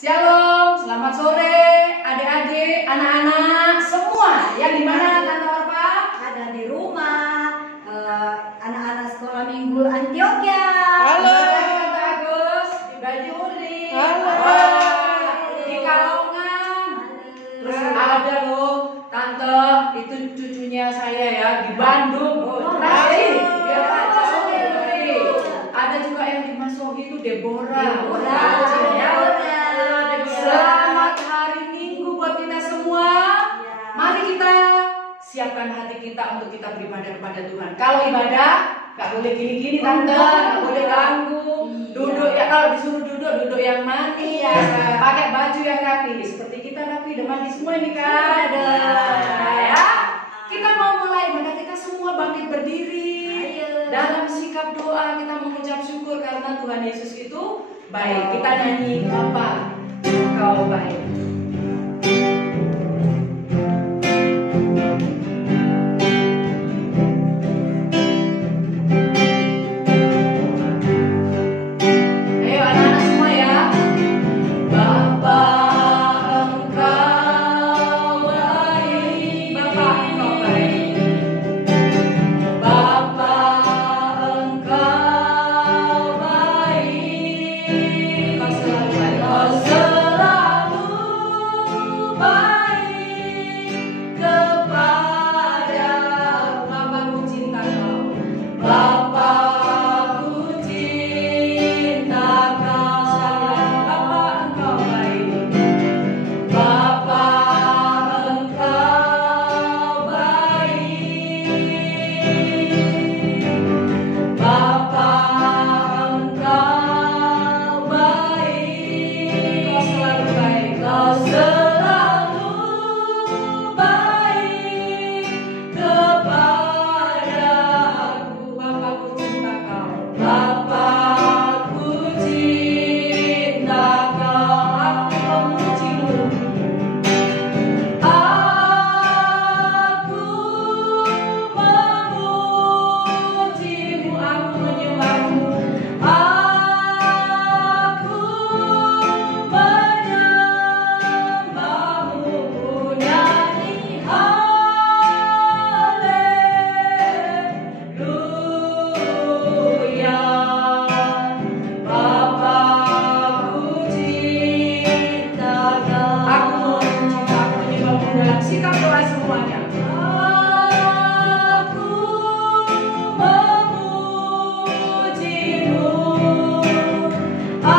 Shalom, selamat sore adik-adik, anak-anak semua yang di mana Tante Orpa? Ada di rumah, anak-anak sekolah minggu Antioquia. Halo, Tante Agus, di Banyuri. Halo. Di Kalongan. Terus ada loh Tante, itu cucunya saya ya di Bandung. Rajin, biar aja sendiri. Ada juga yang di Masohi itu Deborah. Rajin ya. Selamat hari Minggu buat kita semua. Mari kita siapkan hati kita untuk kita beribadah kepada Tuhan. Kalau ibadah gak boleh gini-gini Tante, gak boleh ganggu. Duduk ya, kalau disuruh duduk yang manis, pakai baju yang rapi. Seperti kita rapi, udah mandi semua ini kan. Ya. Kita mau mulai ibadah, kita semua bangkit berdiri. Dalam sikap doa kita mengucap syukur karena Tuhan Yesus itu baik. Kita nyanyi Bapa, Engkau baik. Ayo anak-anak semua ya. Bapa Engkau baik. Bapa Engkau baik. Bapa Engkau baik. Kau selalu baik. Kau selalu baik kepada Bapa, ku cinta Kau. Bapa, ku cinta Kau. Bapa Engkau baik. Bapa Engkau baik. Bapa Engkau baik. Kau selalu baik. Kau selalu baik kepada aku. Bapa, ku cinta Kau. Bapa, ku cinta Kau. Aku memuji-Mu. Aku memuji-Mu, aku menyembah-Mu. Aku menyembah-Mu, nyanyi haleluya. Bapa, ku cinta Kau. Aku memuji-Mu, aku menyembah-Mu dalam sikap doa semuanya. Aku memuji-Mu. Aku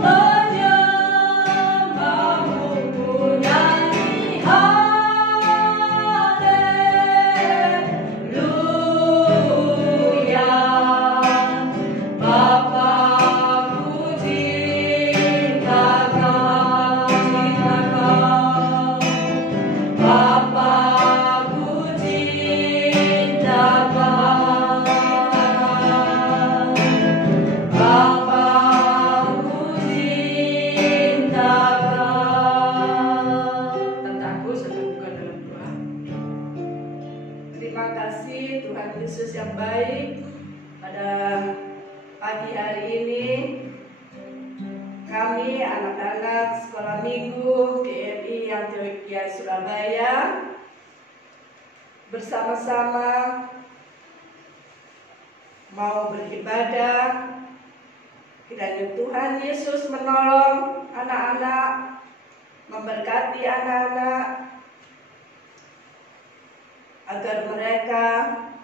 menyembah-Mu, nyanyi haleluya. Bapa, ku cinta Kau, cinta Kau. Bapa, ku cinta Kau. Bapa, ku cinta Kau. Tante Agus akan buka dalam doa. Terima kasih Tuhan Yesus yang baik. Pada pagi hari ini kami anak-anak sekolah minggu GMI Antioquia Surabaya bersama-sama mau beribadah. Kiranya Tuhan Yesus menolong anak-anak, memberkati anak-anak agar mereka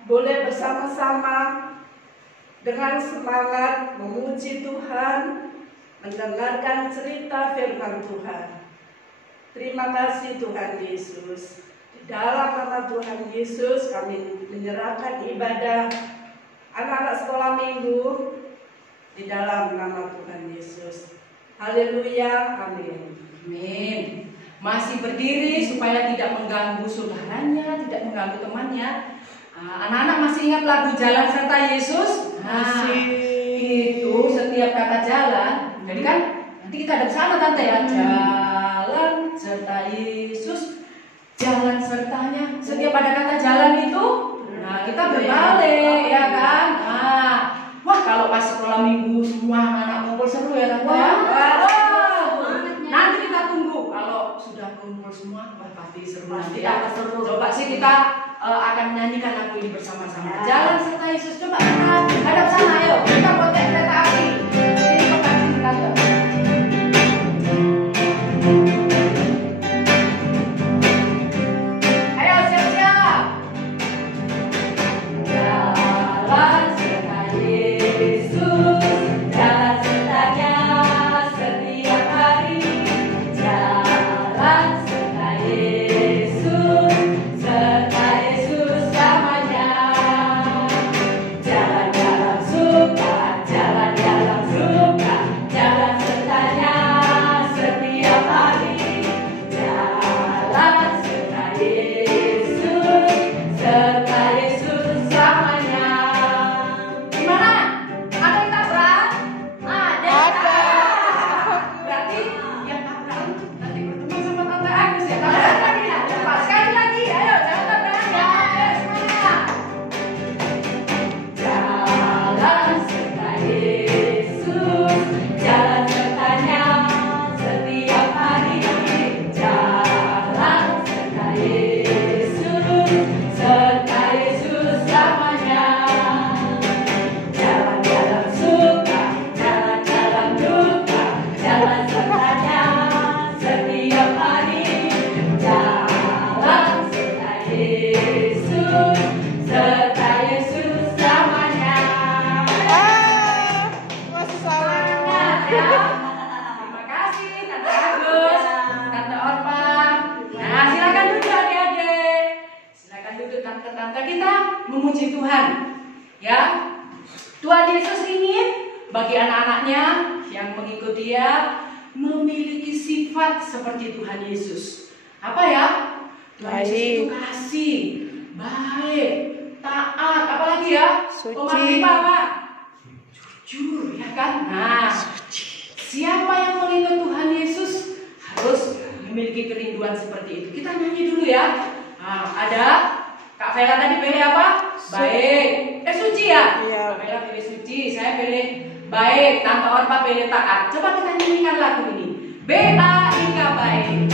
boleh bersama-sama dengan semangat memuji Tuhan, mendengarkan cerita firman Tuhan. Terima kasih Tuhan Yesus. Di dalam nama Tuhan Yesus kami menyerahkan ibadah anak-anak sekolah minggu di dalam nama Tuhan Yesus. Haleluya, amin. Amin. Masih berdiri supaya tidak mengganggu saudaranya, tidak mengganggu temannya. Anak-anak masih ingat lagu Jalan Serta Yesus? Masih. Itu setiap kata jalan. Jadi kan nanti kita ada di sana Tante ya. Jalan serta Yesus, jalan sertanya. Setiap ada kata jalan itu, nah kita berbalik ya kan. Wah kalau pas sekolah minggu semua anak-anak kumpul seru ya tante ya. Nanti kita tunggu kalau sudah kumpul semua, wah pasti seru nanti ya. Coba sih kita akan menyanyikan lagu ini bersama-sama. Jalan serta Yesus. Coba kita hadap sana, ayo kita potek kereta api. Ini lokasi kita. Ayo siap-siap. Jalan serta Yesus, jalan sertanya setiap hari. Jalan serta Yesus, serta Yesus selamanya. Jalan dalam suka, jalan dalam suka, jalan sertanya setiap hari. Jalan serta Yesus, serta Yesus selamanya. Gimana? Ada yang tabrak? Ada. Berarti yang tabrak nanti berteman sama Tante Agus ya. Tabrak lagi ya. Coba sekali lagi. Ayo jangan tabrak ya. Semangat. Jalan serta Yesus, jalan sertanya setiap hari. Jalan serta Yesus, serta Yesus selamanya. Jalan dalam suka, jalan dalam duka, jalan sertanya setiap hari. Jalan serta Yesus, serta Yesus selamanya. Semangat ya. Terima kasih Tante Agus, Tante Orpan. Nah, silakan duduk adik-adik. Silakan duduk tante-tante, kita memuji Tuhan. Ya. Tuhan Yesus ingin bagi anak-anaknya yang mengikut Dia memiliki sifat seperti Tuhan Yesus. Apa ya? Tuhan Yesus itu kasih, baik, taat, apalagi ya? Suci. Pemakai apa? Jujur, ya kan? Nah, siapa yang mengikut Tuhan Yesus harus memiliki kerinduan seperti itu. Kita nyanyi dulu ya. Nah, ada Kak Vela tadi pilih apa? Baik. Suci ya? Iya. Kak Vela pilih suci, saya pilih baik. Tante Orpa pilih taat. Coba kita nyanyikan lagu ini. B-A-I-K baik.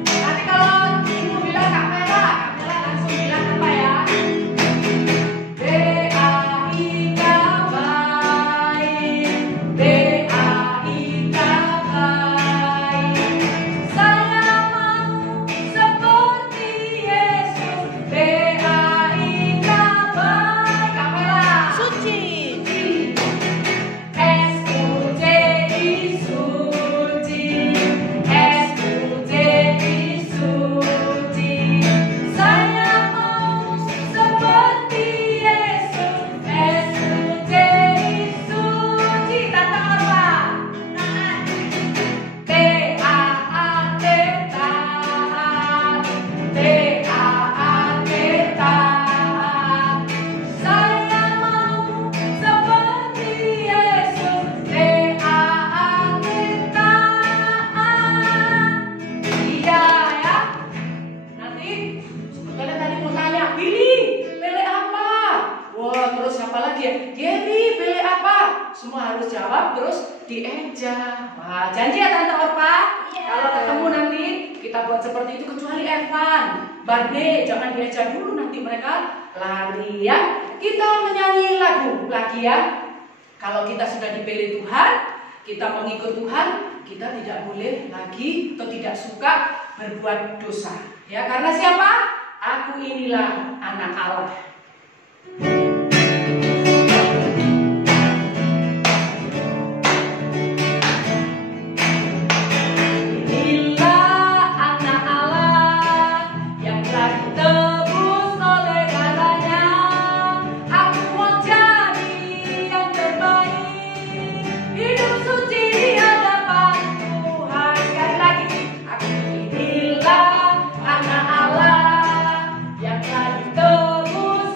Nanti kalau ibu bilang Kak Vela langsung bilang apa ya? B-A-I-K baik. B-A-I-K baik. Saya mau seperti Yesus. B-A-I-K baik. Kak Vela. Suci. S-U-C-I suci. S-U-C-I suci. Saya mau seperti Yesus. S-U-C-I suci. Tante apa? T-A-A-T taat. T-A-A-T taat. Saya mau seperti Yesus. T-A-A-T taat. Iya ya. Nanti kalian tadi mau tanya, pilih apa? Wah, terus siapa lagi ya? Gary, pilih apa? Semua harus jawab terus dieja. Wah, janji ya Tante Orpa. Iya. Kalau ketemu nanti kita buat seperti itu kecuali Evan, Barde, jangan dieja dulu nanti mereka lari ya. Kita menyanyi lagu lagi ya. Kalau kita sudah dipilih Tuhan, kita mengikut Tuhan, kita tidak boleh lagi atau tidak suka berbuat dosa. Ya, karena siapa? Aku inilah anak Allah. Inilah anak Allah yang telah ditebus oleh darahnya. Aku mau jadi yang terbaik, hidup suci di hadapan Tuhan. Sekali lagi, aku inilah anak Allah yang telah ditebus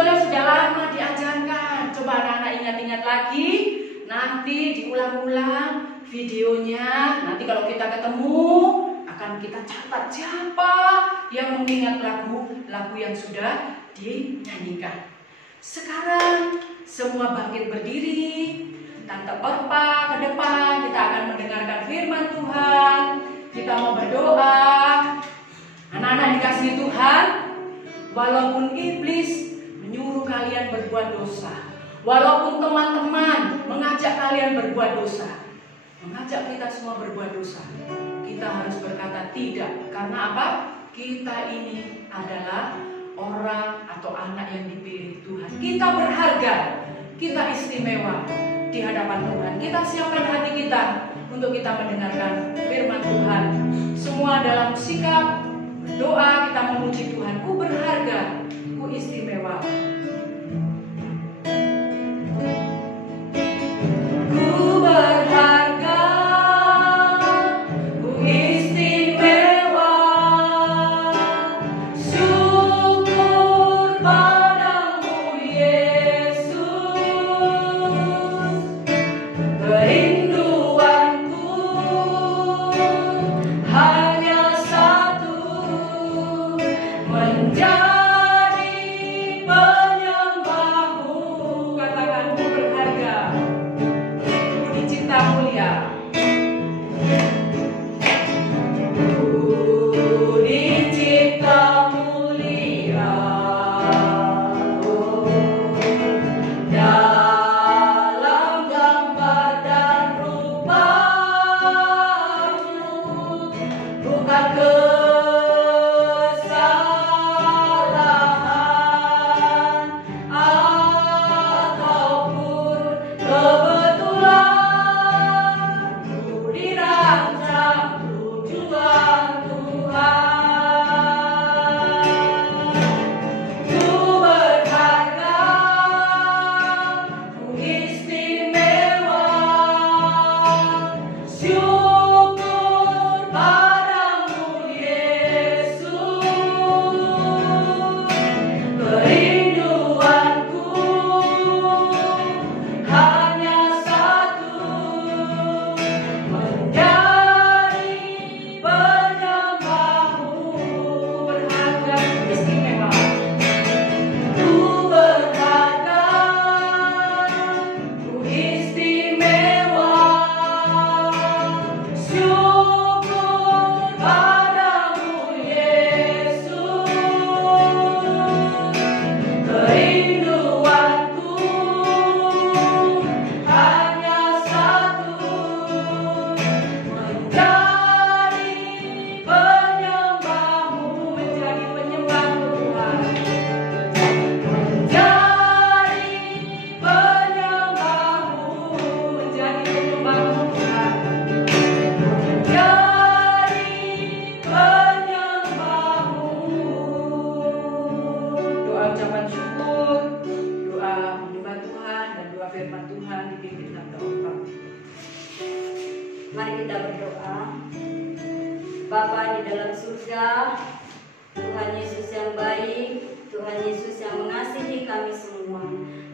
sebetulnya sudah lama diajarkan. Coba anak-anak ingat-ingat lagi. Nanti diulang-ulang videonya. Nanti kalau kita ketemu akan kita catat siapa yang mengingat lagu yang sudah dinyanyikan. Sekarang semua bangkit berdiri. Tante Orpa ke depan, kita akan mendengarkan firman Tuhan. Kita mau berdoa. Anak-anak dikasihi Tuhan, walaupun iblis menyuruh kalian berbuat dosa, walaupun teman-teman mengajak kalian berbuat dosa, mengajak kita semua berbuat dosa, kita harus berkata tidak. Karena apa? Kita ini adalah orang atau anak yang dipilih Tuhan. Kita berharga, kita istimewa di hadapan Tuhan. Kita siapkan hati kita untuk kita mendengarkan firman Tuhan. Semua dalam sikap berdoa kita memuji Tuhan. Ku berharga, ku istimewa. Ku berharga, ku istimewa. Syukur padamu Yesus. Kerinduanku hanya satu, menjadi penyembahmu. Katakan ku berharga, ku dicinta mulia. Ku dicinta mulia. Dalam gambar dan rupamu, bukan kesalahan ataupun kebetulan. Ku dirancang tujuan Tuhan. Ku berharga, ku istimewa. Syukur padamu Yesus. Kerinduanku hanya satu, menjadi penyembahmu. Berharga, istimewa. Ku berharga, ku istimewa. Syukur padamu Yesus. Kerinduanku hanya satu, menjadi penyembahmu. Menjadi penyembahmu Tuhan. Menjadi penyembahmu. Menjadi penyembahmu Tuhan. Menjadi penyembahmu. Doa ucapan syukur, doa menyembah Tuhan, dan doa firman Tuhan dipimpin Tante Orpa. Mari kita berdoa. Bapa di dalam surga, Tuhan Yesus yang baik, Tuhan Yesus yang mengasihi kami semua.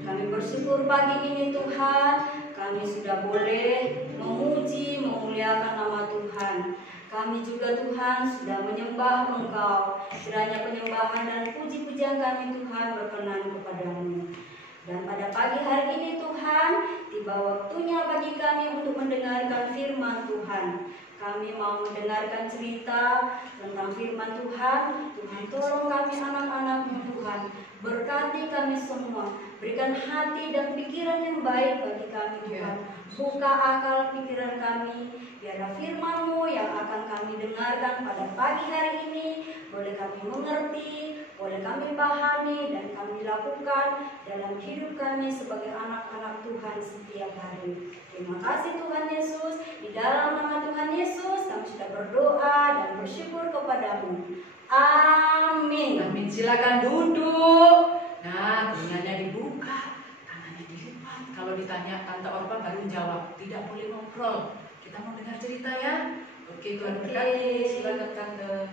Kami bersyukur pagi ini Tuhan, kami sudah boleh memuji, memuliakan nama Tuhan. Kami juga Tuhan sudah menyembah Engkau. Kiranya penyembahan dan puji-pujian kami Tuhan berkenan kepadamu. Dan pada pagi hari ini Tuhan, tiba waktunya bagi kami untuk mendengarkan firman Tuhan. Kami mau mendengarkan cerita tentang firman Tuhan. Tuhan tolong kami anak-anak-Mu Tuhan. Berkati kami semua. Berikan hati dan pikiran yang baik bagi kami Tuhan. Buka akal pikiran kami. Biarlah firman-Mu yang akan kami dengarkan pada pagi hari ini boleh kami mengerti, boleh kami pahami, dan kami lakukan dalam hidup kami sebagai anak-anak Tuhan setiap hari. Terima kasih Tuhan Yesus. Di dalam nama Tuhan Yesus kami sudah berdoa dan bersyukur kepadamu. Amin. Amin. Silakan duduk. Nah, telinganya dibuka, tangannya dilipat. Kalau ditanya Tante Orpa baru jawab, tidak boleh ngobrol. Kita mau dengar cerita ya. Oke, Tuhan berkati. Silakan Tante.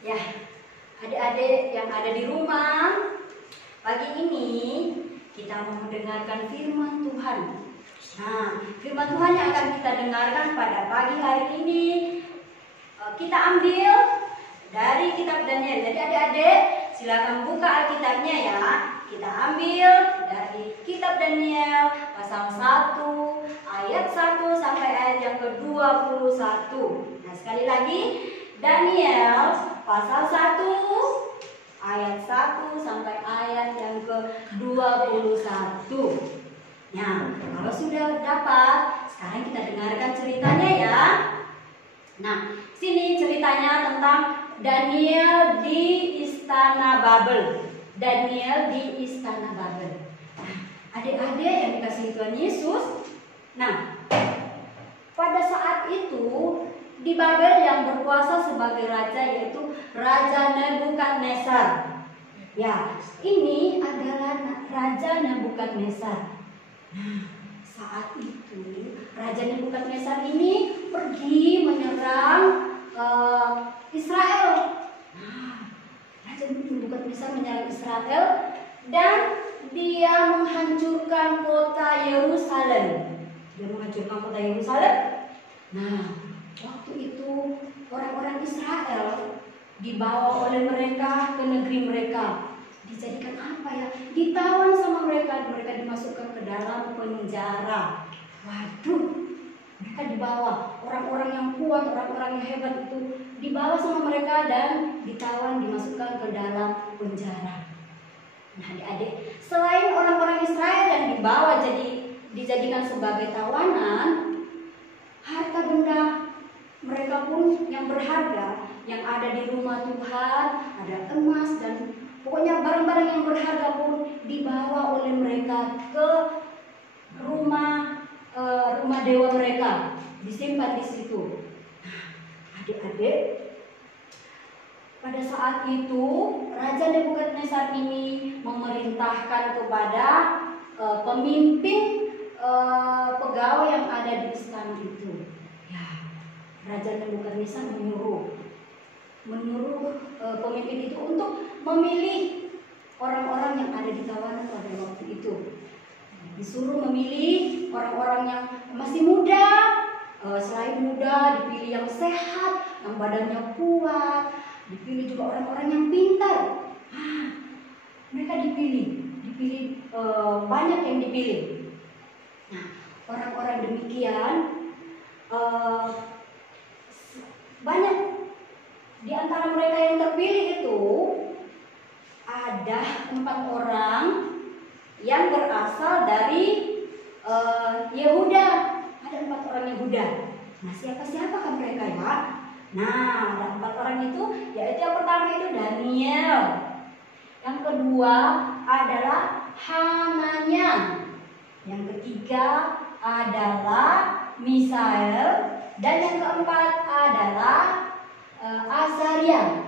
Ya, adik-adik yang ada di rumah, pagi ini kita mau mendengarkan firman Tuhan. Nah, firman Tuhan yang akan kita dengarkan pada pagi hari ini kita ambil dari kitab Daniel. Jadi adik-adik silakan buka Alkitabnya ya. Kita ambil dari kitab Daniel pasal 1 ayat 1 sampai ayat yang ke-21. Nah, sekali lagi Daniel pasal 1 ayat 1 sampai ayat yang ke-21. Nah, kalau sudah dapat, sekarang kita dengarkan ceritanya ya. Nah, sini ceritanya tentang Daniel di Istana Babel. Daniel di Istana Babel. Nah, adik-adik yang dikasihi Tuhan Yesus. Nah, pada saat itu di Babel yang berkuasa sebagai raja yaitu Raja Nebukadnezar. Ya, ini adalah Raja Nebukadnezar. Nah, saat itu Raja Nebukadnezar ini pergi menyerang Israel. Nah, Raja Nebukadnezar menyerang Israel dan dia menghancurkan kota Yerusalem. Dia menghancurkan kota Yerusalem. Nah, waktu itu orang-orang Israel dibawa oleh mereka ke negeri mereka. Dijadikan apa ya? Ditawan sama mereka. Mereka dimasukkan ke dalam penjara. Waduh, mereka dibawa. Orang-orang yang kuat, orang-orang yang hebat itu dibawa sama mereka dan ditawan, dimasukkan ke dalam penjara. Nah, adik-adik, selain orang-orang Israel yang dibawa dijadikan sebagai tawanan, harta benda mereka pun yang berharga yang ada di rumah Tuhan, ada emas dan pokoknya barang-barang yang berharga pun dibawa oleh mereka ke rumah dewa mereka, disimpan di situ. Nah, adik-adik, pada saat itu Raja Nebukadnezar ini memerintahkan kepada pemimpin pegawai yang ada di istana itu. Ya, Raja Nebukadnezar menyuruh pemimpin itu untuk memilih orang-orang yang ada di tawanan pada waktu itu. Disuruh memilih orang-orang yang masih muda, selain muda dipilih yang sehat, yang badannya kuat, dipilih juga orang-orang yang pintar. Mereka dipilih banyak yang dipilih. Nah, orang-orang demikian banyak di antara mereka yang terpilih itu ada 4 orang yang berasal dari Yehuda. Ada 4 orang Yehuda. Nah, siapa-siapakah mereka ya? Nah, ada 4 orang itu, yaitu yang pertama itu Daniel. Yang kedua adalah Hananya. Yang ketiga adalah Misael. Dan yang keempat adalah Azaria.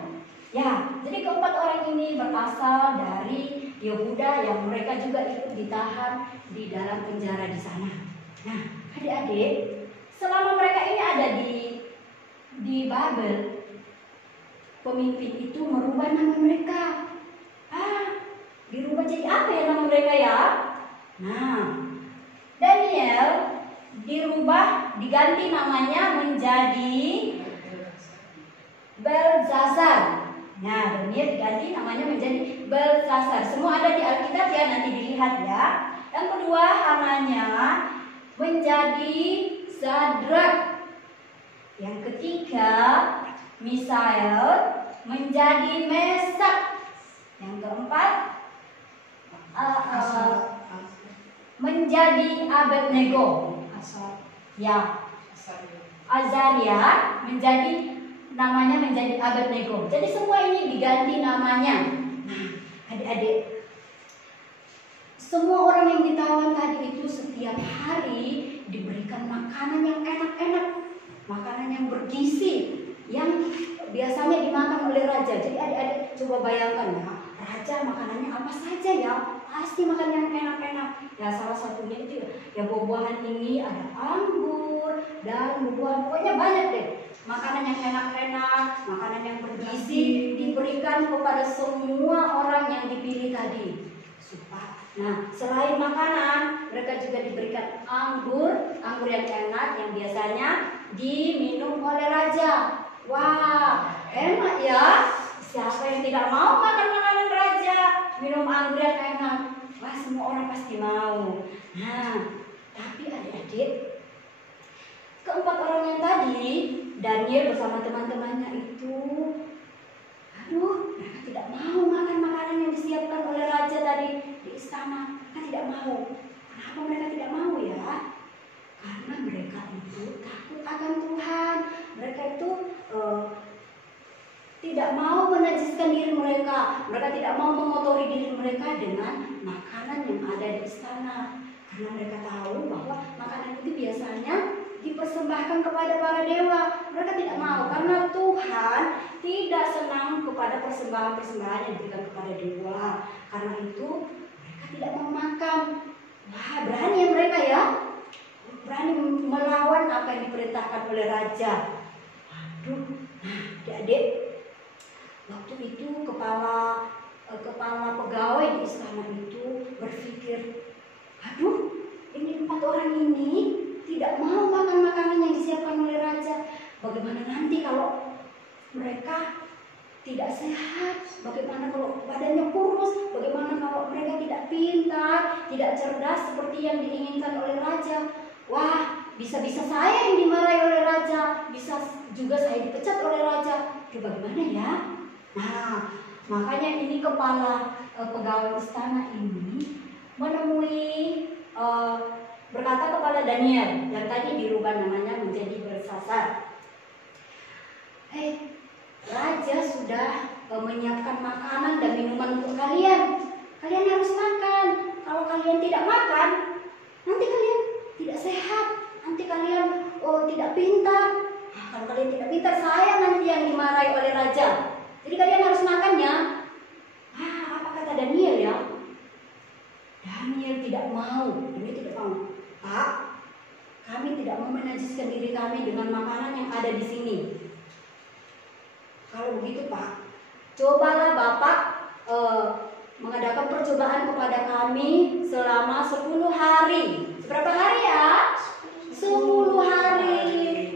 Ya, jadi keempat orang ini berasal dari Yehuda yang mereka juga ikut ditahan di dalam penjara di sana. Nah, adik-adik, selama mereka ini ada di Babel, pemimpin itu merubah nama mereka. Dirubah jadi apa ya nama mereka ya? Nah, Daniel diganti namanya menjadi Belzazar. Nah, Daniel diganti namanya menjadi Belzazar. Semua ada di Alkitab ya, nanti dilihat ya. Yang kedua, Hananya menjadi Zadrak. Yang ketiga, Misael menjadi Mesak. Yang keempat, menjadi Abednego. Ya, Azaria namanya menjadi Abednego. Jadi semua ini diganti namanya. Nah, adik-adik, semua orang yang ditawan tadi itu setiap hari diberikan makanan yang enak-enak, makanan yang bergizi, yang biasanya dimakan oleh raja. Jadi adik-adik coba bayangkan ya, raja makanannya apa saja ya? Pasti makan yang enak-enak. Ya, salah satunya itu ya buah-buahan ini ada anggur dan buah, pokoknya banyak deh. Makanan yang enak-enak, makanan yang bergizi diberikan kepada semua orang yang dipilih tadi. Nah, selain makanan, mereka juga diberikan anggur yang enak yang biasanya diminum oleh raja. Wah, enak ya. Siapa yang tidak mau makan makanan raja, minum anggur yang enak? Wah, semua orang pasti mau. Nah, tapi adik-adik, keempat orang yang tadi, Daniel bersama teman-temannya itu, mereka tidak mau makan makanan yang disiapkan oleh raja tadi di istana. Mereka tidak mau. Kenapa mereka tidak mau ya? Karena mereka itu takut akan Tuhan. Mereka itu tidak mau menajiskan diri mereka. Mereka tidak mau mengotori diri mereka dengan makanan yang ada di istana. Karena mereka tahu bahwa makanan itu biasanya dipersembahkan kepada para dewa. Mereka tidak mau karena Tuhan tidak senang kepada persembahan-persembahan yang diberikan kepada dewa. Karena itu mereka tidak mau makan. Wah, berani ya mereka ya. Berani melawan apa yang diperintahkan oleh raja. Aduh, adik-adik, waktu itu kepala pegawai di istana itu berpikir, aduh, ini 4 orang ini tidak mau makan makanan yang disiapkan oleh raja. Bagaimana nanti kalau mereka tidak sehat? Bagaimana kalau badannya kurus? Bagaimana kalau mereka tidak pintar, tidak cerdas seperti yang diinginkan oleh raja? Wah, bisa-bisa saya yang dimarahi oleh raja, bisa juga saya dipecat oleh raja. Aduh, bagaimana ya? Nah, makanya ini kepala pegawai istana ini menemui berkata kepada Daniel yang tadi dirubah namanya menjadi Belsasar. Raja sudah menyiapkan makanan dan minuman untuk kalian. Kalian harus makan. Kalau kalian tidak makan, nanti kalian tidak sehat. Nanti kalian tidak pintar. Nah, kalau kalian tidak pintar, saya nanti yang dimarahi oleh raja. Jadi kalian harus makannya. Apa kata Daniel ya? Daniel tidak mau. Daniel tidak mau. Pak, kami tidak mau menajiskan diri kami dengan makanan yang ada di sini. Kalau begitu Pak, cobalah Bapak mengadakan percobaan kepada kami selama 10 hari. Berapa hari ya? 10 hari.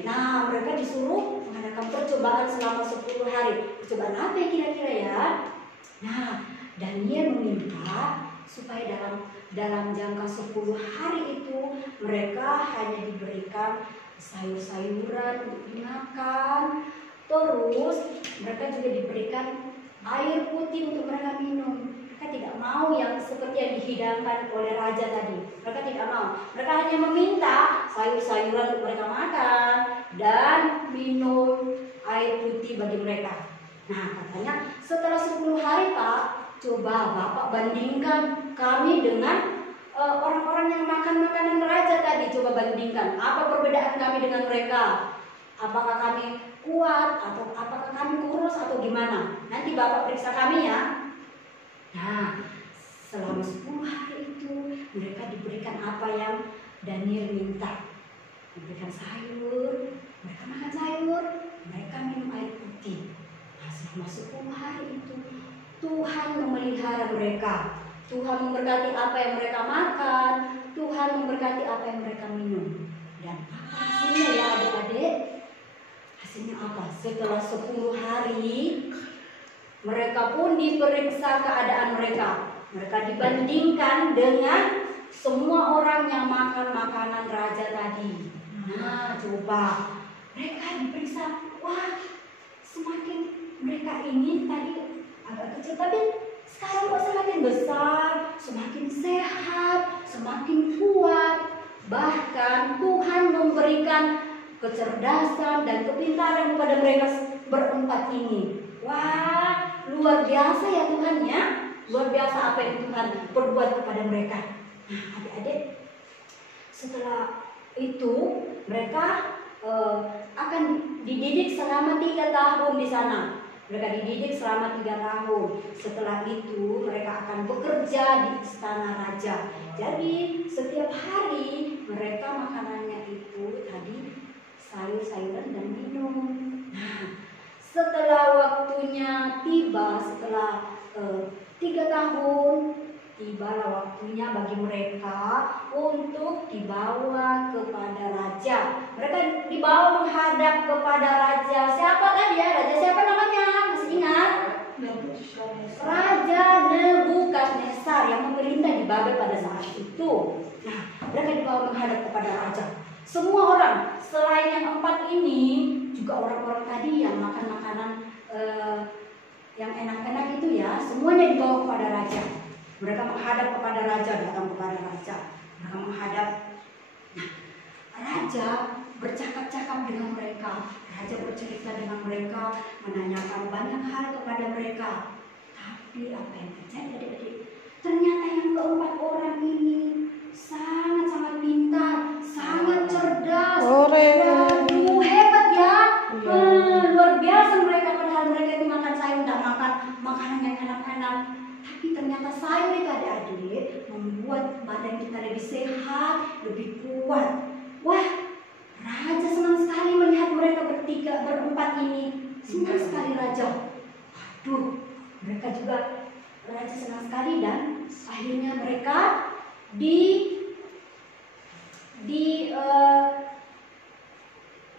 Nah, mereka disuruh mengadakan percobaan selama 10 hari. Percobaan apa ya kira-kira ya? Nah, Daniel meminta supaya dalam jangka 10 hari itu mereka hanya diberikan sayur-sayuran untuk dimakan. Terus mereka juga diberikan air putih untuk mereka minum. Mereka tidak mau yang seperti yang dihidangkan oleh raja tadi. Mereka tidak mau. Mereka hanya meminta sayur-sayuran untuk mereka makan dan minum air putih bagi mereka. Nah, katanya setelah 10 hari Pak, coba Bapak bandingkan kami dengan orang-orang yang makan makanan raja tadi. Coba bandingkan apa perbedaan kami dengan mereka. Apakah kami kuat atau apakah kami kurus atau gimana? Nanti Bapak periksa kami ya. Nah, selama 10 hari itu mereka diberikan apa yang Daniel minta. Diberikan sayur, mereka makan sayur, mereka minum air putih. Nah, selama 10 hari itu Tuhan memelihara mereka. Tuhan memberkati apa yang mereka makan, Tuhan memberkati apa yang mereka minum. Dan apa hasilnya ya adik-adik? Hasilnya apa? Setelah 10 hari mereka pun diperiksa keadaan mereka. Mereka dibandingkan dengan semua orang yang makan makanan raja tadi. Nah, coba mereka diperiksa. Wah, semakin mereka ini tadi agak kecil, tapi sekarang kok semakin besar, semakin sehat, semakin kuat. Bahkan Tuhan memberikan kecerdasan dan kepintaran kepada mereka berempat ini. Wah, luar biasa ya Tuhan ya. Luar biasa apa yang Tuhan perbuat kepada mereka. Nah, adik-adik, setelah itu mereka akan dididik selama 3 tahun di sana. Mereka dididik selama 3 tahun. Setelah itu mereka akan bekerja di istana raja. Jadi setiap hari mereka makanannya itu tadi sayur-sayuran dan minum. Nah, setelah waktunya tiba, setelah 3 tahun, tibalah waktunya bagi mereka untuk dibawa kepada raja. Mereka dibawa menghadap kepada raja. Siapa tadi ya? Raja siapa namanya? Masih ingat? Raja Nebukadnezar yang memerintah di Babel pada saat itu. Nah, mereka dibawa menghadap kepada raja. Semua orang selain yang 4 ini, juga orang-orang tadi yang makan makanan yang enak-enak itu ya, semuanya dibawa kepada raja. Mereka menghadap kepada raja, datang kepada raja. Mereka menghadap. Nah, raja bercakap-cakap dengan mereka. Raja bercerita dengan mereka, menanyakan banyak hal kepada mereka. Tapi apa yang terjadi adik-adik? Ternyata yang keempat orang ini sangat-sangat pintar, sangat cerdas. Waduh, hebat ya. Luar biasa mereka, padahal mereka itu makan sayur, tidak makan makanan yang enak-enak. Tapi ternyata sayur itu adik-adik membuat badan kita lebih sehat, lebih kuat. Wah, raja senang sekali melihat mereka berempat ini. Senang sekali raja. Waduh, mereka juga raja senang sekali, dan akhirnya mereka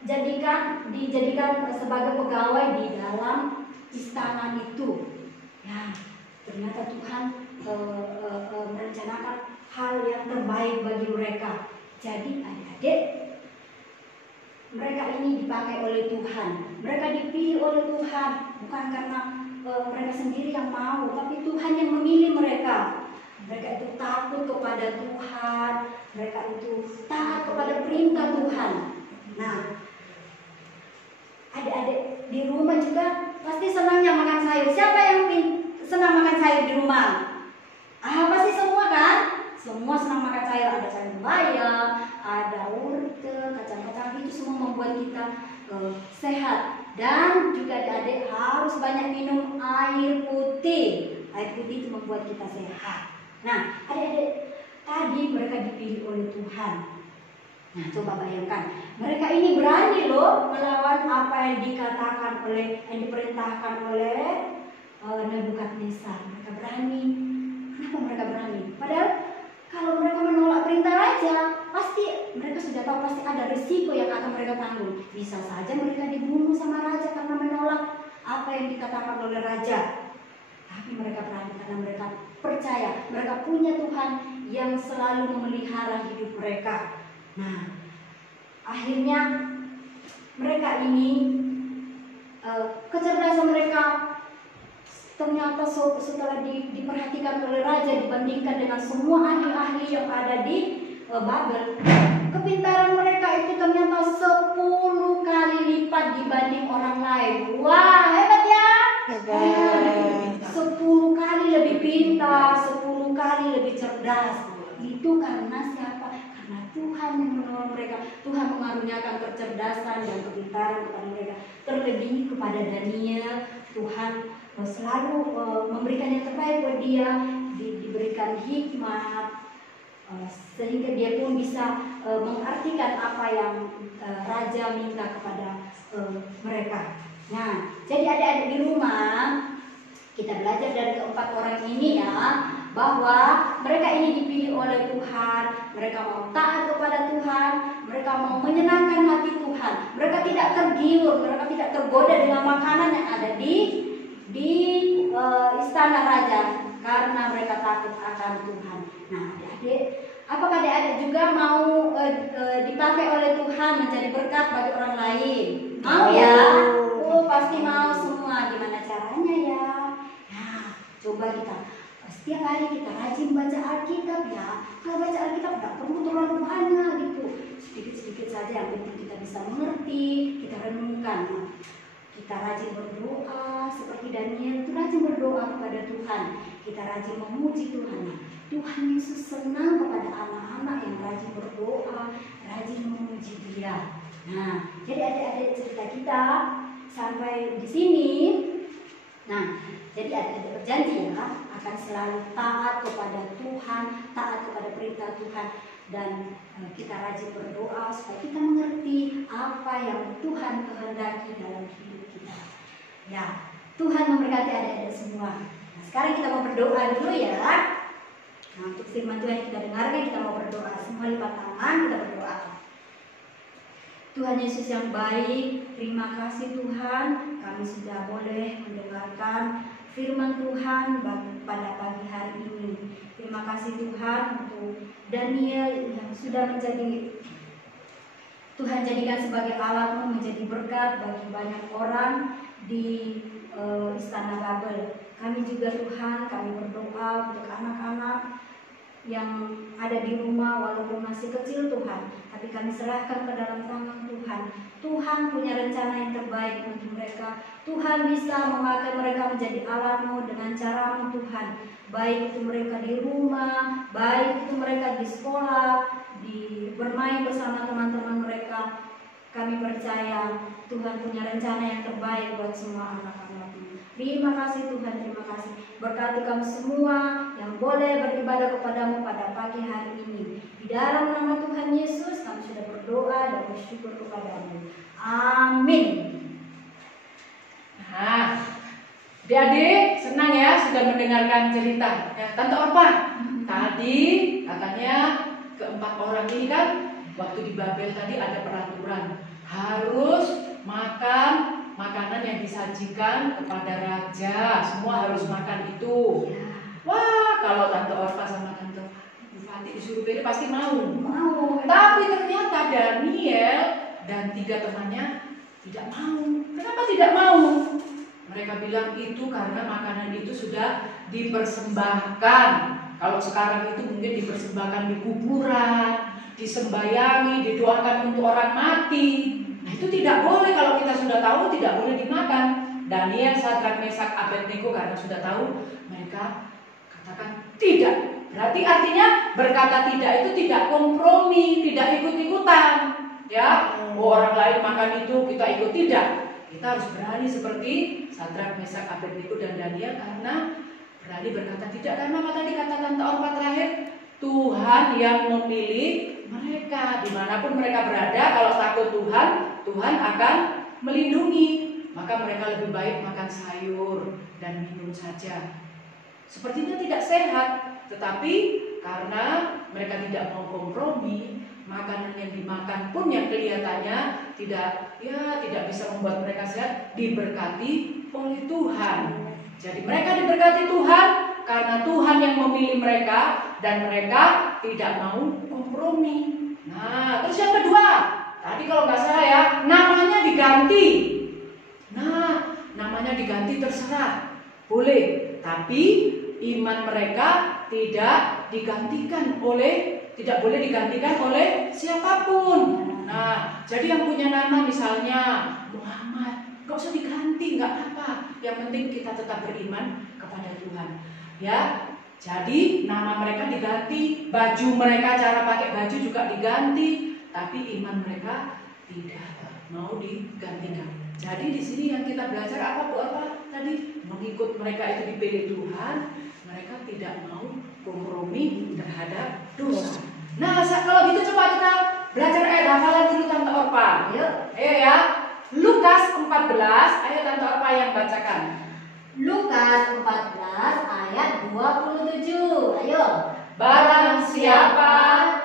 dijadikan sebagai pegawai di dalam istana itu. Ya, ternyata Tuhan merencanakan hal yang terbaik bagi mereka. Jadi adik-adik, mereka ini dipakai oleh Tuhan. Mereka dipilih oleh Tuhan, bukan karena mereka sendiri yang mau, tapi Tuhan yang memilih mereka. Mereka itu takut kepada Tuhan, mereka itu taat kepada perintah Tuhan. Nah, adik-adik di rumah juga pasti senangnya makan sayur. Siapa yang senang makan sayur di rumah? Pasti semua kan? Semua senang makan sayur. Ada sayur bayam, ada wortel, kacang-kacang, itu semua membuat kita sehat. Dan juga adik-adik harus banyak minum air putih. Air putih itu membuat kita sehat. Nah, adik-adik, tadi mereka dipilih oleh Tuhan. Nah, coba bayangkan, mereka ini berani loh melawan apa yang diperintahkan oleh Nebukadnezar. Mereka berani. Kenapa mereka berani? Padahal kalau mereka menolak perintah raja, pasti mereka sudah tahu pasti ada risiko yang akan mereka tanggung. Bisa saja mereka dibunuh sama raja karena menolak apa yang dikatakan oleh raja. Tapi mereka berani karena mereka percaya mereka punya Tuhan yang selalu memelihara hidup mereka. Nah, akhirnya mereka ini kecerdasan mereka ternyata setelah diperhatikan oleh raja dibandingkan dengan semua ahli-ahli yang ada di Babel, kepintaran mereka itu ternyata 10 kali lipat dibanding orang lain. Wah, hebat ya. 10 kali lebih pintar, 10 kali lebih cerdas. Itu karena siapa? Karena Tuhan yang menolong mereka. Tuhan mengaruniakan kecerdasan dan kepintaran kepada mereka. Terlebih kepada Daniel, Tuhan selalu memberikan yang terbaik buat dia, diberikan hikmat, sehingga dia pun bisa mengartikan apa yang raja minta kepada mereka. Nah, jadi adik-adik di rumah, kita belajar dari keempat orang ini ya, bahwa mereka ini dipilih oleh Tuhan. Mereka mau taat kepada Tuhan, mereka mau menyenangkan hati Tuhan. Mereka tidak tergiur, mereka tidak tergoda dengan makanan yang ada di istana raja, karena mereka takut akan Tuhan. Nah, adik-adik, apakah adik-adik juga mau dipakai oleh Tuhan menjadi berkat bagi orang lain? Mau ya? Oh, pasti mau semua. Gimana caranya ya? Nah, coba kita setiap hari kita rajin baca Alkitab ya. Kalau baca Alkitab tidak perlu terlalu banyak gitu, sedikit-sedikit saja, yang penting kita bisa mengerti, kita renungkan. Nah, kita rajin berdoa seperti Daniel itu rajin berdoa kepada Tuhan. Kita rajin memuji Tuhan. Tuhan Yesus senang kepada anak-anak yang rajin berdoa, rajin memuji Dia. Nah, jadi adik-adik cerita kita sampai di sini. Nah, jadi adik-adik berjanji ya akan selalu taat kepada Tuhan, taat kepada perintah Tuhan, dan kita rajin berdoa supaya kita mengerti apa yang Tuhan kehendaki dalam hidup kita. Ya, Tuhan memberkati adik-adik semua. Nah, sekarang kita mau berdoa dulu ya. Nah, untuk firman Tuhan yang kita dengarkan, kita mau berdoa. Semua lipat tangan, kita berdoa. Tuhan Yesus yang baik, terima kasih Tuhan, kami sudah boleh mendengarkan firman Tuhan pada pagi hari ini. Terima kasih Tuhan untuk Daniel yang sudah menjadi Tuhan jadikan sebagai alat-Mu menjadi berkat bagi banyak orang di Istana Babel. Kami juga Tuhan, kami berdoa untuk anak-anak yang ada di rumah walaupun masih kecil Tuhan, tapi kami serahkan ke dalam tangan Tuhan. Tuhan punya rencana yang terbaik untuk mereka. Tuhan bisa memakai mereka menjadi alat-Mu dengan cara-Mu Tuhan. Baik itu mereka di rumah, baik itu mereka di sekolah, bermain bersama teman-teman mereka. Kami percaya Tuhan punya rencana yang terbaik buat semua anak-anak-Mu. Terima kasih Tuhan, terima kasih. Berkati kami semua yang boleh beribadah kepadamu pada pagi hari ini. Di dalam nama Tuhan Yesus kami sudah berdoa dan bersyukur kepadamu. Amin. Nah, adik-adik senang ya sudah mendengarkan cerita ya, Tante Orpa. Tadi katanya keempat orang ini kan waktu di Babel tadi ada peraturan harus makan makanan yang disajikan kepada raja, semua harus makan itu. Wah, kalau Tante Orpa sama Tante Bupati disuruh pilih pasti mau. Tapi ternyata Daniel dan 3 temannya tidak mau. Kenapa tidak mau? Mereka bilang itu karena makanan itu sudah dipersembahkan. Kalau sekarang itu mungkin dipersembahkan di kuburan, disembayangi, didoakan untuk orang mati. Nah itu tidak boleh, kalau kita sudah tahu tidak boleh dimakan. Daniel, Sadrak, Mesak, Abednego karena sudah tahu, mereka katakan tidak. Berarti artinya berkata tidak itu tidak kompromi, tidak ikut-ikutan. Ya, orang lain makan itu kita ikut, tidak. Kita harus berani seperti Sadrak, Mesak, Abednego dan Daniel karena berani berkata tidak. Karena apa tadi kata Tante Orpa terakhir? Tuhan yang memilih mereka dimanapun mereka berada. Kalau takut Tuhan, Tuhan akan melindungi. Maka mereka lebih baik makan sayur dan minum saja. Sepertinya tidak sehat, tetapi karena mereka tidak mau kompromi, makanan yang dimakan pun yang kelihatannya tidak bisa membuat mereka sehat, diberkati oleh Tuhan. Jadi mereka diberkati Tuhan karena Tuhan yang memilih mereka dan mereka tidak mau kompromi. Nah, terus yang kedua, tadi kalau nggak salah ya, namanya diganti. Nah, namanya diganti terserah, boleh. Tapi iman mereka tidak boleh digantikan oleh siapapun. Nah, jadi yang punya nama misalnya Muhammad, nggak usah diganti, nggak apa-apa. Yang penting kita tetap beriman kepada Tuhan. Ya, jadi nama mereka diganti, baju mereka, cara pakai baju juga diganti, tapi iman mereka tidak mau digantikan. Jadi di sini yang kita belajar apa Bu? Apa tadi? Mengikut mereka itu dipilih Tuhan, mereka tidak mau kompromi terhadap dosa. Nah, kalau gitu coba kita belajar ayat hafalan dulu Tante Orpa. Ayo ya. Lukas 14, ayo Tante Orpa yang bacakan. Lukas 14 ayat 27. Ayo. Barang siapa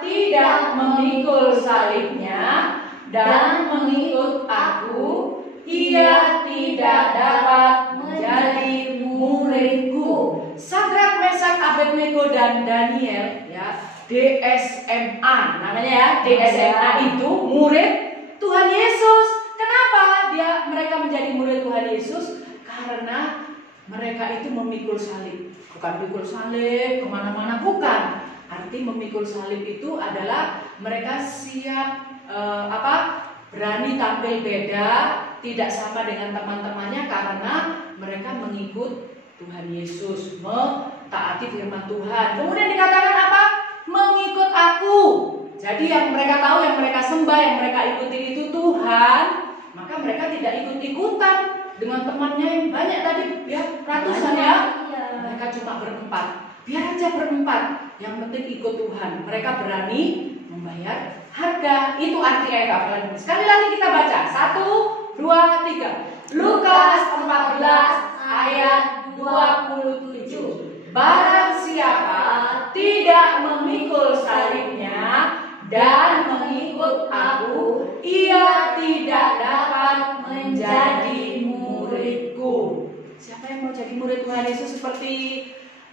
tidak memikul salibnya dan mengikut aku, ia tidak dapat menjadi muridku. Sadrak, Mesak, Abednego dan Daniel ya, DSMA namanya ya. DSMA itu murid Tuhan Yesus. Kenapa mereka menjadi murid Tuhan Yesus? Karena mereka itu memikul salib. Bukan pikul salib kemana-mana, bukan. Arti memikul salib itu adalah mereka siap berani tampil beda, tidak sama dengan teman-temannya karena mereka mengikut Tuhan Yesus, mentaati firman Tuhan. Kemudian dikatakan apa? Mengikut aku. Jadi yang mereka tahu, yang mereka sembah, yang mereka ikuti itu Tuhan, maka mereka tidak ikut-ikutan dengan temannya yang banyak tadi ya, ratusan ya. Mereka cuma berempat. Biar aja berempat, yang penting ikut Tuhan. Mereka berani membayar harga. Itu arti ayat hafalan ini. Sekali lagi kita baca. 1, 2, 3. Lukas 14 ayat 27. Barang siapa tidak memikul salibnya dan mengikut aku, ia tidak dapat menjadi muridku. Siapa yang mau jadi murid Tuhan Yesus seperti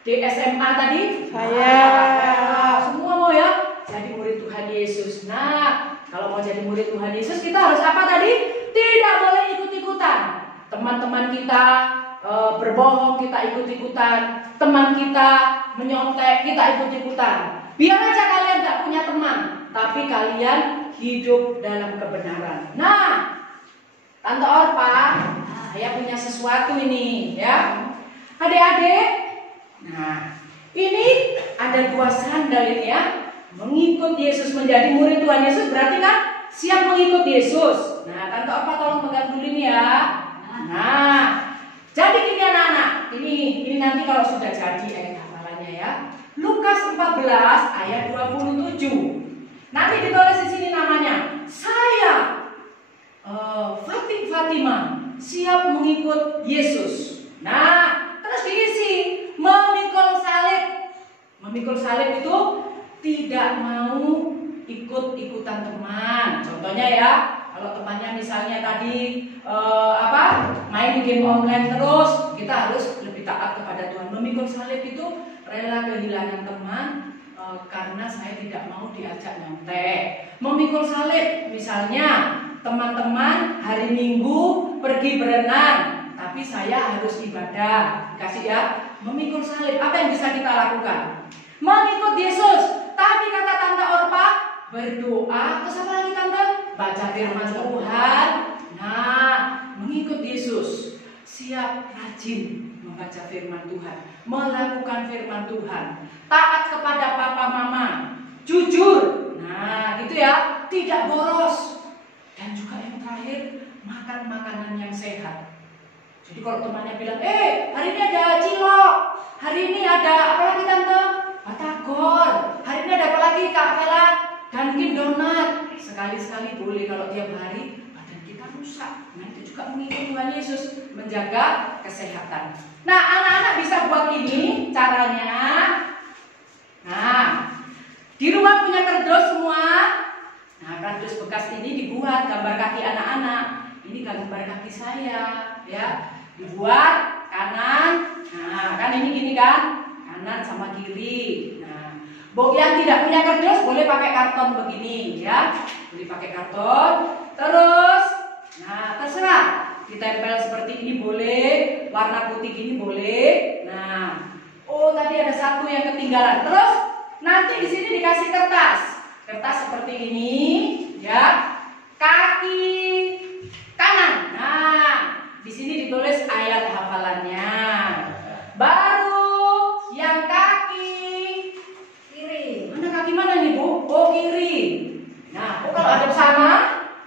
di SMA tadi? Saya. Semua mau ya jadi murid Tuhan Yesus. Nah, kalau mau jadi murid Tuhan Yesus, kita harus apa tadi? Tidak boleh ikut-ikutan. Teman-teman kita berbohong, kita ikut-ikutan. Teman kita menyontek, kita ikut-ikutan. Biar aja kalian gak punya teman, tapi kalian hidup dalam kebenaran. Nah, Tante Orpa, saya punya sesuatu ini ya. Adik-adik, nah ini ada 2 sandal ini ya. Mengikut Yesus, menjadi murid Tuhan Yesus berarti kan siap mengikut Yesus. Nah, Tante Orpa tolong pegang dulu ini ya. Nah, jadi gini anak-anak, ini nanti kalau sudah jadi ayat hafalannya ya. Lukas 14 ayat 27. Nanti ditulis di sini namanya. Saya Fatima siap mengikut Yesus. Nah, terus diisi memikul salib. Memikul salib itu tidak mau ikut-ikutan teman. Contohnya ya, kalau temannya misalnya tadi main game online terus, kita harus lebih taat kepada Tuhan. Memikul salib itu rela kehilangan teman karena saya tidak mau diajak nyontek. Memikul salib misalnya teman-teman hari Minggu pergi berenang, tapi saya harus ibadah. Kasih ya, memikul salib. Apa yang bisa kita lakukan? Mengikut Yesus. Tadi kata Tante Orpa, berdoa. Terus apa lagi Tante? Baca firman Tuhan. Nah, mengikut Yesus. Siap rajin membaca firman Tuhan, melakukan firman Tuhan, taat kepada papa mama, jujur. Nah, itu ya, tidak boros. Dan juga yang terakhir, makan makanan yang sehat. Jadi kalau temannya bilang, hari ini ada cilok, hari ini ada apa lagi Tante? Batagor, hari ini ada apa lagi Kak Vela? Dunkin Donat. Sekali-sekali boleh, kalau tiap hari badan kita rusak. Nah, itu juga mengikut Tuhan Yesus, menjaga kesehatan. Nah, anak-anak bisa buat ini caranya. Nah, di rumah punya kardus semua. Nah, kardus bekas ini dibuat gambar kaki anak-anak. Ini gambar kaki saya, ya. Dibuat kanan. Nah, kan ini gini kan? Kanan sama kiri. Nah, yang tidak punya kardus boleh pakai karton begini, ya. Boleh pakai karton. Terus, nah terserah. Ditempel seperti ini boleh, warna putih gini boleh. Nah, tadi ada satu yang ketinggalan. Terus nanti di sini dikasih kertas seperti ini, ya. Kaki kanan. Nah, di sini ditulis ayat hafalannya. Baru yang kaki kiri. Mana kaki mana nih Bu? Oh kiri. Nah, kalau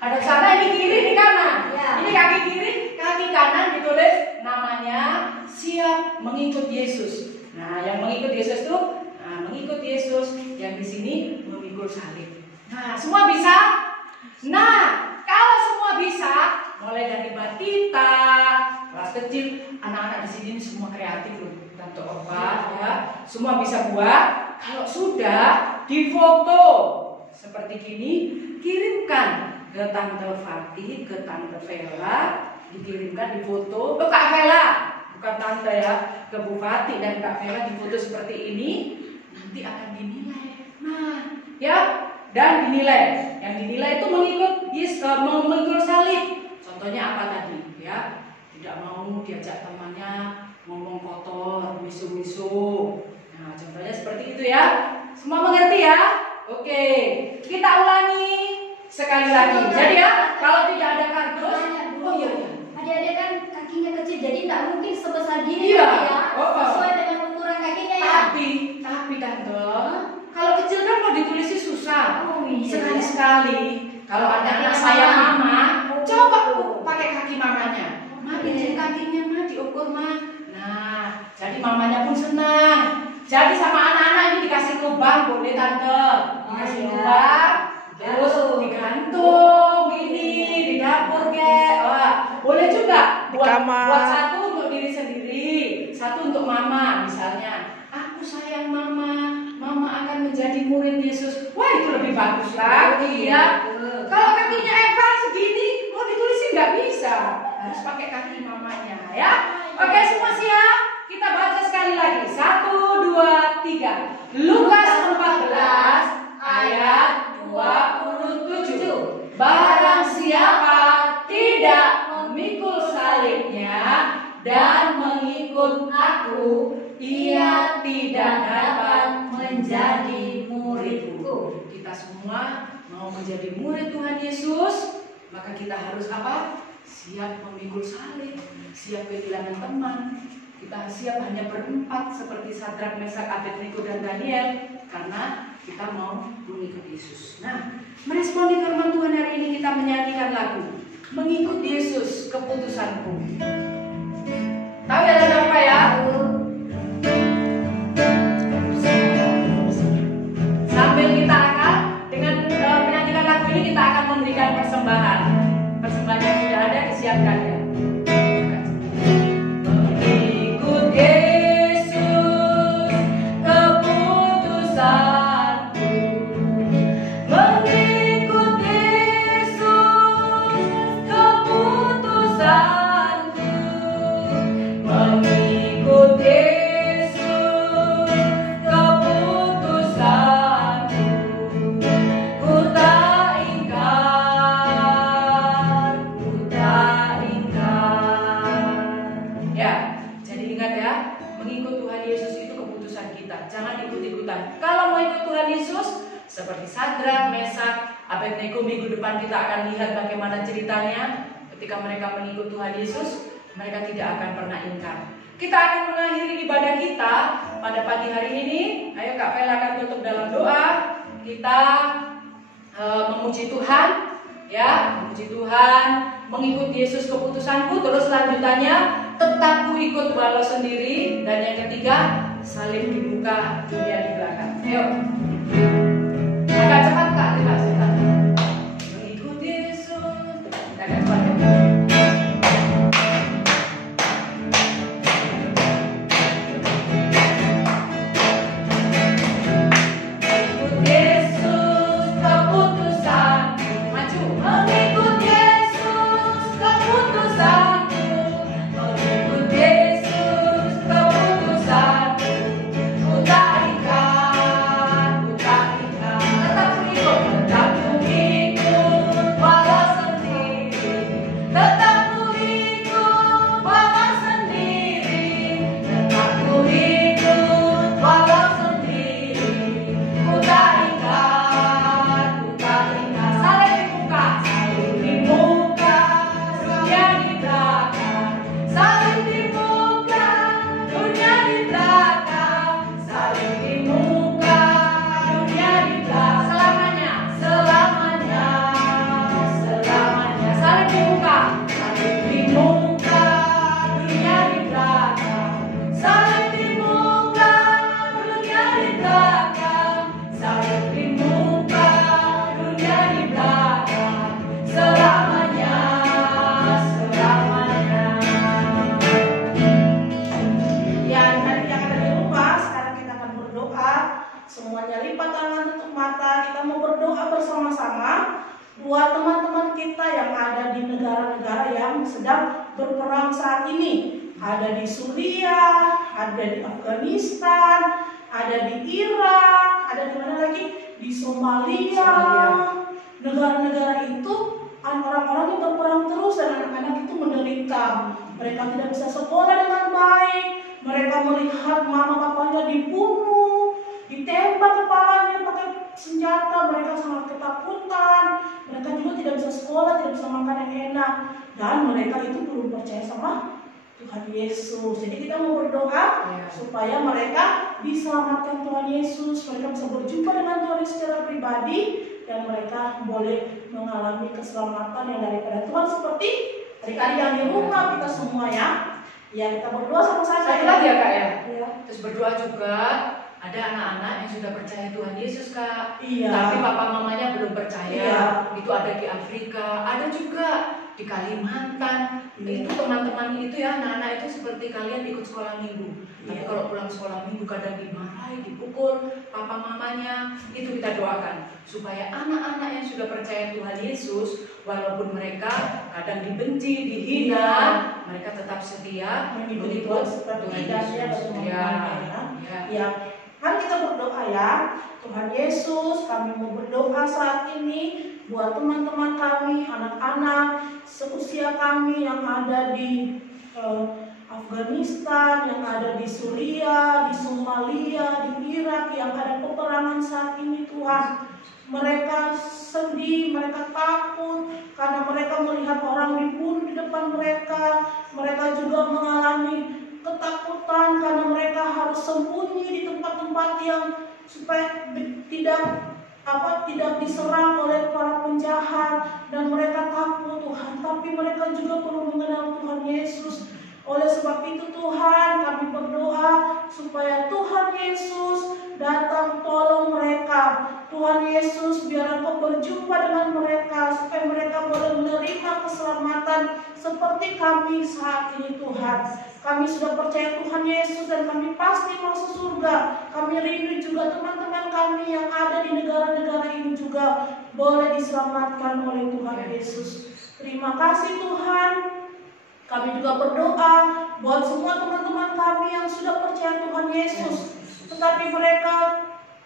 ada sana ini kiri, ini kanan. Ya. Ini kaki kiri, kaki kanan ditulis namanya siap mengikut Yesus. Nah, yang mengikut Yesus tuh, mengikut Yesus. Yang di sini memikul salib. Nah, semua bisa? Nah, kalau semua bisa, mulai dari batita, kelas kecil, anak-anak di sini semua kreatif loh, Tante Orpa, ya. Semua bisa buat. Kalau sudah difoto seperti gini, kirimkan ke Tante Fatih, ke Tante Vela, dikirimkan difoto ke Kak Vela, bukan Tante ya, ke Bu Fatih dan Kak Vela difoto seperti ini, nanti akan dinilai. Nah, ya, dan dinilai. Yang dinilai itu mengikut salib. Contohnya apa tadi? Ya, tidak mau diajak temannya ngomong kotor, misu-misu. Nah, contohnya seperti itu ya. Semua mengerti ya? Oke, kita ulangi sekali lagi. Jadi ya, kalau tidak ada kardus, iya. Adik-adik kan kakinya kecil, jadi tidak mungkin sebesar gini iya. ya. Sesuai dengan ukuran kakinya ya. Tapi Tante, kalau kecil kan mau ditulisi susah. Iya. Sekali-sekali. Kalau ada anak saya mama, coba pakai kaki mamanya. Pincin kakinya mah diukur mah. Nah, jadi mamanya pun senang. Jadi sama anak-anak ini dikasih lubang, boleh Tante. Dikasih lubang, terus digantung ini di dapur boleh juga buat satu untuk diri sendiri, satu untuk mama misalnya. Aku sayang mama menjadi murid Yesus. Wah, itu lebih bagus lagi ya. Kalau kakinya Eva segini, mau ditulisin nggak bisa. Harus pakai kaki mamanya ya. Oke, semua siap? Kita baca sekali lagi. 1, 2, 3. Lukas 14 ayat 27. Barang siapa tidak memikul salibnya dan mengikut aku, ia tidak dapat menjadi muridku. Kita semua mau menjadi murid Tuhan Yesus, maka kita harus apa? Siap memikul salib, siap kehilangan teman. Kita siap hanya berempat seperti Sadrak, Mesak, Abednego dan Daniel, karena kita mau mengikut Yesus. Nah, meresponi firman Tuhan hari ini kita menyanyikan lagu Mengikut Yesus Keputusanku. Tahu ya lagu apa ya? Sambil kita akan dengan menyanyikan lagu ini kita akan memberikan persembahan. Persembahan yang sudah ada disiapkan ya. Mengikut Yesus keputusanku. Mengikut Yesus keputusanku. Mengikut Yesus keputusanku. Ku tak ingkar, ku tak ingkar. Ya, jadi ingat ya, mengikut Tuhan Yesus itu keputusan kita. Jangan ikut-ikutan. Kalau mau ikut Tuhan Yesus, seperti Sadrak, Mesak, Abednego, minggu depan kita akan lihat bagaimana ceritanya. Ketika mereka mengikut Tuhan Yesus, mereka tidak akan pernah ingkar. Kita akan mengakhiri ibadah kita pada pagi hari ini. Ayo Kak Vel akan tutup dalam doa. Kita memuji Tuhan, ya, memuji Tuhan, mengikut Yesus keputusanku. Terus lanjutannya, tetap ku ikut walau sendiri. Dan yang ketiga, salib di muka, dunia di belakang. Ayo, agak cepat Kak, agak cepat. Mengikut Yesus, agak cepat ya. Semuanya lipat tangan, tutup mata. Kita mau berdoa bersama-sama buat teman-teman kita yang ada di negara-negara yang sedang berperang saat ini. Ada di Suriah, ada di Afghanistan, ada di Irak, ada di mana lagi? Di Somalia. Negara-negara itu orang-orang yang berperang terus dan anak-anak itu menderita. Mereka tidak bisa sekolah dengan baik. Mereka melihat mama papanya dibunuh, ditembak kepalanya pakai senjata. Mereka sangat ketakutan. Mereka juga tidak bisa sekolah, tidak bisa makan yang enak. Dan mereka itu belum percaya sama Tuhan Yesus. Jadi kita mau berdoa supaya mereka diselamatkan Tuhan Yesus. Mereka bisa berjumpa dengan Tuhan secara pribadi dan mereka boleh mengalami keselamatan yang daripada Tuhan seperti adik-adik yang di rumah kita semua ya. Ya, kita berdoa sama-sama. Satu lagi ya Kak ya. Ya. Terus berdoa juga. Ada anak-anak yang sudah percaya Tuhan Yesus Kak. Iya. Tapi papa mamanya belum percaya. Iya. Itu ada di Afrika. Ada juga di Kalimantan. Itu teman-teman itu ya, anak-anak itu seperti kalian ikut sekolah minggu. Tapi kalau pulang sekolah minggu kadang dimarahi, dipukul papa mamanya. Itu kita doakan supaya anak-anak yang sudah percaya Tuhan Yesus, walaupun mereka kadang dibenci, dihina, mereka tetap setia mengikuti Tuhan seperti dasarnya ya. Mari kita berdoa ya. Tuhan Yesus, kami mau berdoa saat ini buat teman-teman kami, anak-anak seusia kami yang ada di Afghanistan, yang ada di Suriah, di Somalia, di Irak, yang ada peperangan saat ini Tuhan. Mereka sedih, mereka takut karena mereka melihat orang dibunuh di depan mereka. Mereka juga mengalami ketakutan karena mereka harus sembunyi di tempat-tempat yang supaya tidak diserang oleh para penjahat, dan mereka takut Tuhan, tapi mereka juga perlu mengenal Tuhan Yesus. Oleh sebab itu Tuhan, kami berdoa supaya Tuhan Yesus datang tolong mereka. Tuhan Yesus, biar Engkau berjumpa dengan mereka supaya mereka boleh menerima keselamatan seperti kami saat ini Tuhan. Kami sudah percaya Tuhan Yesus dan kami pasti masuk surga. Kami rindu juga teman-teman kami yang ada di negara-negara ini juga boleh diselamatkan oleh Tuhan Yesus. Terima kasih Tuhan. Kami juga berdoa buat semua teman-teman kami yang sudah percaya Tuhan Yesus, tetapi mereka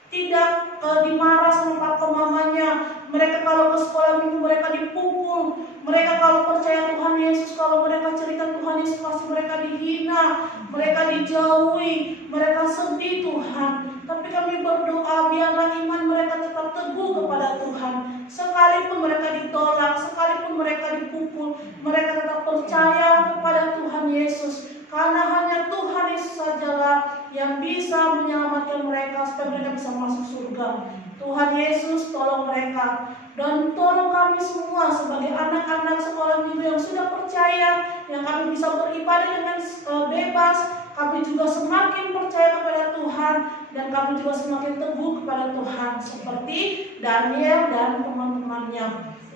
tidak dimarah sama papa mamanya. Mereka kalau ke sekolah minggu mereka dipukul. Mereka kalau percaya Tuhan Yesus, kalau mereka cerita Tuhan Yesus pasti mereka dihina, mereka dijauhi, mereka sedih Tuhan. Tapi kami berdoa biarlah iman mereka tetap teguh kepada Tuhan. Sekalipun mereka ditolak, sekalipun mereka dipukul, mereka tetap percaya kepada Tuhan Yesus. Karena hanya Tuhan Yesus sajalah yang bisa menyelamatkan mereka supaya mereka bisa masuk surga. Tuhan Yesus tolong mereka dan tolong kami semua sebagai anak-anak sekolah minggu yang sudah percaya, yang kami bisa beribadah dengan bebas. Kami juga semakin percaya kepada Tuhan dan kami juga semakin teguh kepada Tuhan seperti Daniel dan teman-temannya.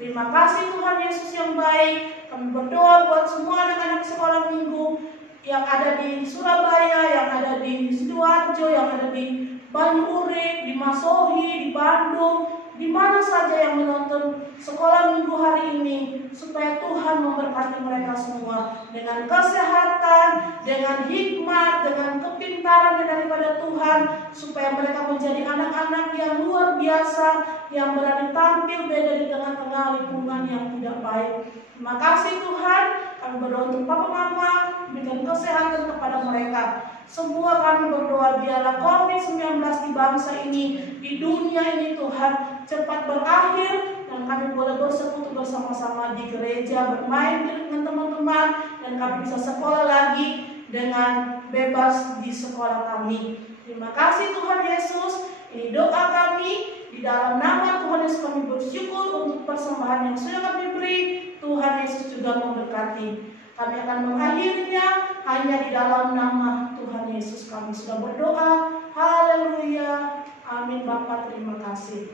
Terima kasih Tuhan Yesus yang baik. Kami berdoa buat semua anak-anak sekolah minggu yang ada di Surabaya, yang ada di Sidoarjo, yang ada di Banyuurip, di Masohi, di Bandung, di mana saja yang menonton sekolah minggu hari ini, supaya Tuhan memberkati mereka semua dengan kesehatan, dengan hikmat, dengan kepintaran daripada Tuhan, supaya mereka menjadi anak-anak yang luar biasa, yang berani tampil beda di tengah-tengah lingkungan yang tidak baik. Terima kasih Tuhan. Kami berdoa untuk papa mama, berikan kesehatan kepada mereka. Semua kami berdoa biarlah COVID-19 di bangsa ini, di dunia ini Tuhan cepat berakhir, dan kami boleh bersekutu bersama-sama di gereja, bermain dengan teman-teman, dan kami bisa sekolah lagi dengan bebas di sekolah kami. Terima kasih Tuhan Yesus. Ini doa kami, di dalam nama Tuhan Yesus kami bersyukur untuk persembahan yang sudah kami beri. Tuhan Yesus juga memberkati. Kami akan mengakhirinya hanya di dalam nama Tuhan Yesus kami sudah berdoa. Haleluya. Amin. Bapa, terima kasih.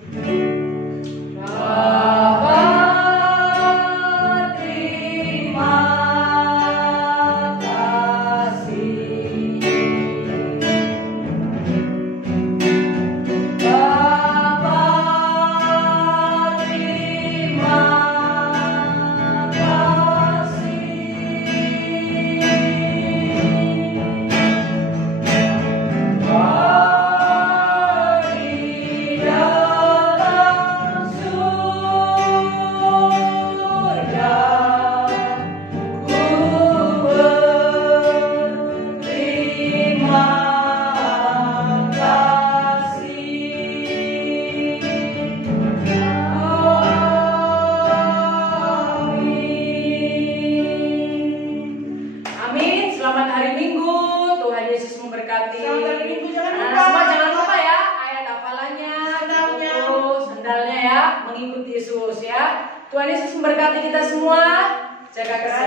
Bapa, terima kasih. Bapa, terima Tuhan Yesus memberkati kita semua. Jaga kesehatan.